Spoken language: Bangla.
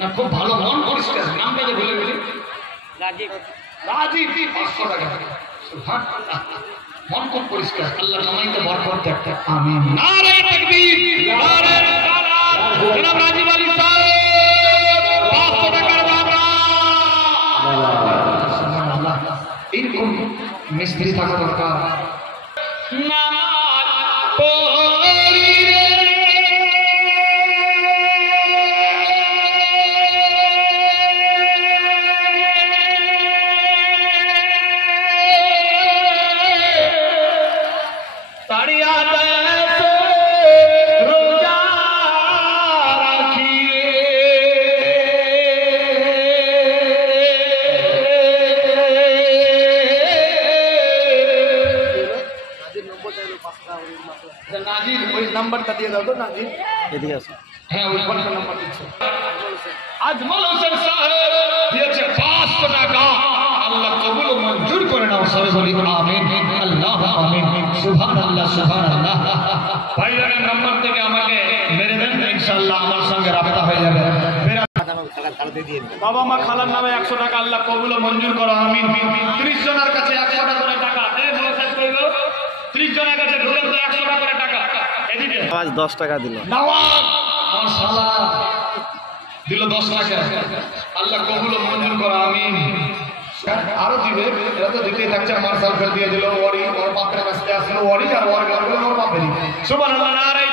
না খুব ভালো মন পরিষ্কার নামটা যে বলে বলি রাজীব রাজীব 500 টাকা মন খুব পরিষ্কার আল্লাহ নামাইতে বরকত দেখতে আমিন নারে তাকবীর নারে রিসালাত জনাব রাজীব আলী সাহেব 500 টাকার দাবরা সুবহানাল্লাহ এরকম মিস্ত্রি থাকা দরকার নামাজ পড়ি নাজির ওই নাম্বারটা দিয়ে দাও তো নাজির এদিকে আসো হ্যাঁ ওই ফোনটা নাম্বার দিচ্ছি আজমল হোসেন সাহেব দিয়েছে 500 টাকা আল্লাহ কবুল ও মঞ্জুর করে নাও সবাই বলি আমিন আল্লাহ আমিন সুবহানাল্লাহ সুবহানাল্লাহ ভাইয়ের নাম্বার থেকে আমাকে মেরে দেন ইনশাআল্লাহ আমার সঙ্গে রাবতা হয়ে যাবে বাবা মা খালার নামে 100 টাকা আল্লাহ কবুল ও মঞ্জুর করো আমিন 30 জনের কাছে 100 টাকা করে টাকা এই বলে শেষ করব 30 জনের কাছে ঢুকে তো 100 টাকা করে টাকা এদিকে আজ 10 টাকা দিল নওয়াজ মাশাআল্লাহ দিল 10 টাকা আল্লাহ কবুল ও মঞ্জুর করো আমিন আরো দিবে এরা তো দিতেই থাকছে মার্শাল ফেল দিয়ে দিল ওয়ারি ওর বাপের কাছে আসলো ওয়ারি আর ওর বাপের সুবহানাল্লাহ নারে